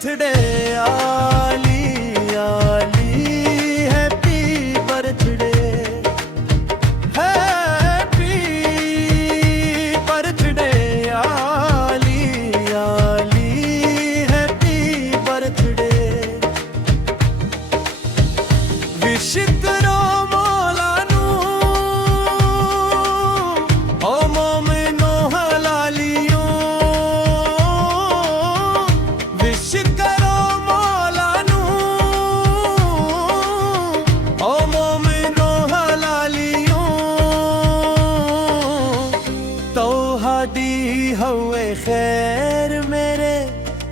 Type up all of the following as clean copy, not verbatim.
Birthday आली आली, happy birthday, happy birthday आली आली, हैप्पी बर्थडे। विश करो मौला नू ओ मोमिनो हलालियों, विश करो मौला नू ओ मोमिनो हलालियों। तो हादी हुए खैर मेरे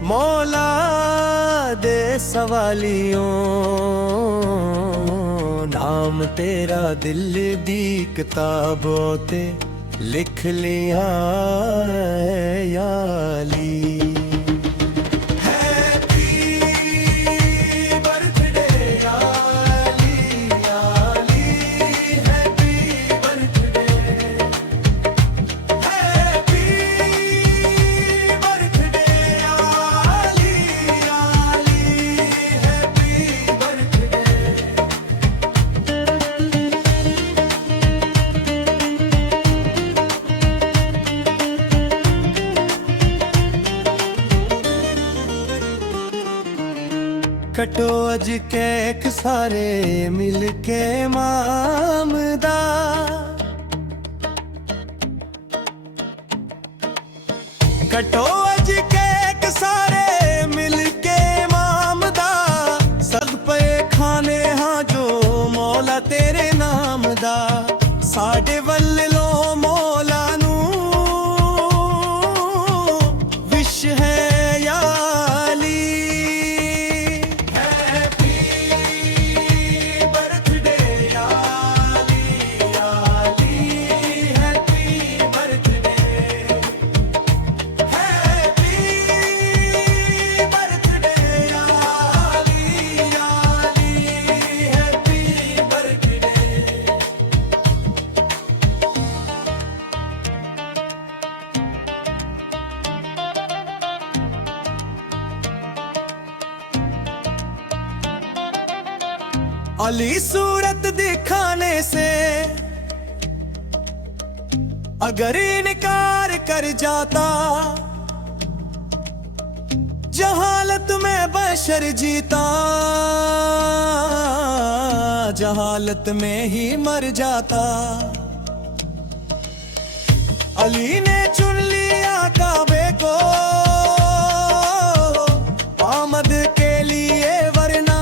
मौला दे सवालियों, नाम तेरा दिल दी किताबों ते लिख लिया है या अली। कटो अज केक सारे मिल के मामदा, कटो अज केक सारे मिल के मामदा, सद पे खाने हाँ जो मौला तेरे नाम दा। साडे वल्ले लो मौला नू विश है या अली सूरत दिखाने से अगर इनकार कर जाता, जहालत में बशर जीता, जहालत में ही मर जाता। अली ने चुन लिया काबे को आमद के लिए, वरना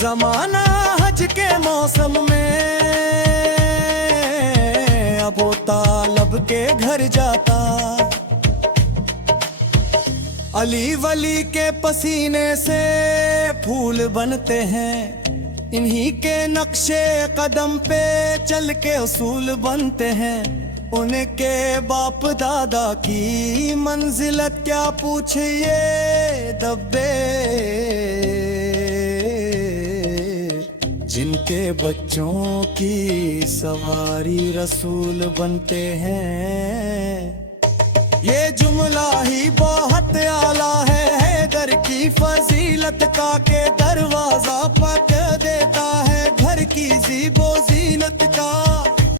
जमाना हज के मौसम में अबू तालब के घर जाता। अली वली के पसीने से फूल बनते हैं, इन्हीं के नक्शे कदम पे चल के उसूल बनते हैं। उनके बाप दादा की मंजिलत क्या पूछिए दब्बे, जिनके बच्चों की सवारी रसूल बनते हैं। ये जुमला ही बहुत आला है हैदर की फजीलत का, के दरवाजा पट देता है घर की ज़ीबो ज़ीनत का।